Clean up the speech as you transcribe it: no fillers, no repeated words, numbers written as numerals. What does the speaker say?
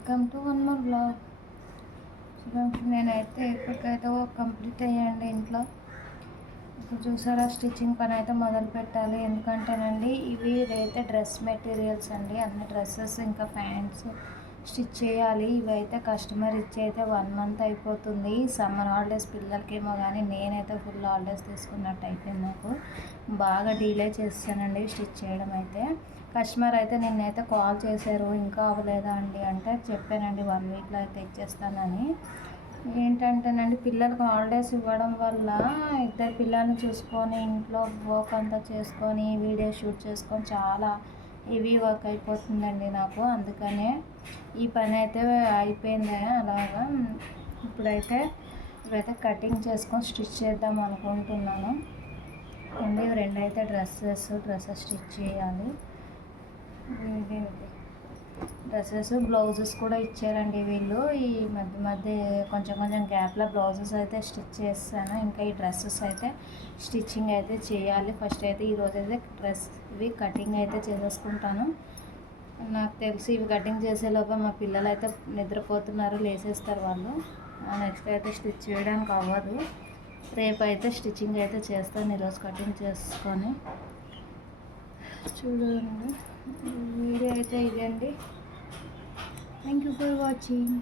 Welcome to one more blog. చూడండి, నేనైతే ఇప్పటికైతే కంప్లీట్ అయ్యండి ఇంట్లో. ఇప్పుడు చూసారా, స్టిచ్చింగ్ పని అయితే మొదలు పెట్టాలి. ఎందుకంటేనండి ఇవి అయితే డ్రెస్ మెటీరియల్స్ అండి, అన్ని డ్రెస్సెస్ ఇంకా ప్యాంట్స్ స్టిచ్ చేయాలి. ఇవైతే కస్టమర్ ఇచ్చి అయితే 1 మంత్ అయిపోతుంది. సమ్మర్ హాలిడేస్ పిల్లలకేమో, కానీ నేనైతే ఫుల్ హాలిడేస్ తీసుకున్నట్టు అయిపోయింది. నాకు బాగా డీలే చేస్తానండి స్టిచ్ చేయడం అయితే. కస్టమర్ అయితే నిన్నైతే కాల్ చేశారు, ఇంకా అవ్వలేదా అండి అంటే చెప్పానండి 1 వీక్లో అయితే ఇచ్చేస్తానని. ఏంటంటేనండి, పిల్లలకు హాలిడేస్ ఇవ్వడం వల్ల ఇద్దరు పిల్లల్ని చూసుకొని ఇంట్లో వర్క్ అంతా చేసుకొని వీడియో షూట్ చేసుకొని చాలా హెవీ వర్క్ అయిపోతుందండి నాకు. అందుకనే ఈ పని అయితే అయిపోయింది అలాగా. ఇప్పుడైతే కటింగ్ చేసుకొని స్టిచ్ చేద్దాం అనుకుంటున్నాను అండి. 2 అయితే డ్రెస్సెస్ స్టిచ్ చేయాలి. డ్రెస్సెస్ బ్లౌజెస్ కూడా ఇచ్చారండి వీళ్ళు. ఈ మధ్య కొంచెం గ్యాప్లో బ్లౌజెస్ అయితే స్టిచ్ చేస్తాను. ఇంకా ఈ డ్రెస్సెస్ అయితే స్టిచ్చింగ్ అయితే చేయాలి. ఫస్ట్ అయితే ఈరోజు అయితే ఇవి కటింగ్ అయితే చేసేసుకుంటాను. నాకు తెలిసి ఇవి కటింగ్ చేసేలోపే మా పిల్లలు అయితే నిద్రపోతున్నారు, లేసేస్తారు వాళ్ళు. నెక్స్ట్ అయితే స్టిచ్ చేయడానికి అవ్వదు. రేపు అయితే స్టిచ్చింగ్ అయితే చేస్తాను, ఈరోజు కటింగ్ చేసుకొని. చూడండి, వీడియో అయితే ఇదండి. Thank you for watching.